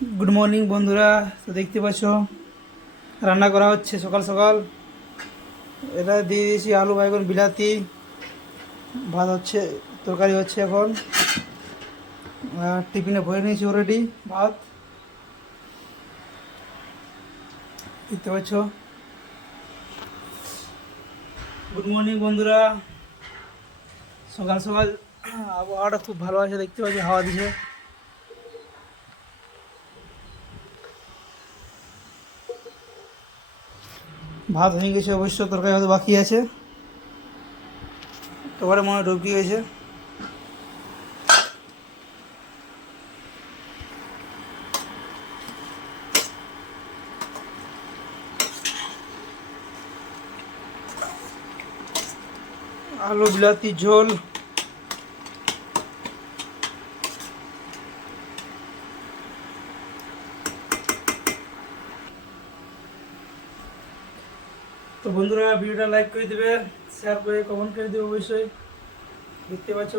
Good morning বন্ধুরা। তো দেখতে পাচ্ছ রান্না করা হচ্ছে সকাল সকাল। এটা দিয়ে দিয়েছি আলু বেগুন বিলাতি, ভাত হচ্ছে, তরকারি হচ্ছে এখন। আর টিফিনে ভরে নিয়েছি অলরেডি ভাত, দেখতে পাচ্ছ। গুড মর্নিং বন্ধুরা, সকাল সকাল আবহাওয়াটা খুব ভালো আছে, দেখতে পাচ্ছি হাওয়া দিছে। ভাত হয়ে গেছে অবশ্য, তরকারি হয়তো বাকি আছে, তোমার মনে ঢুকিয়ে গেছে। আলু বিলাতি ঝোল। তো বন্ধুরা ভিডিওটা লাইক করে দেবে, শেয়ার করে কমেন্ট করে দেবে অবশ্যই। দেখতে পাচ্ছ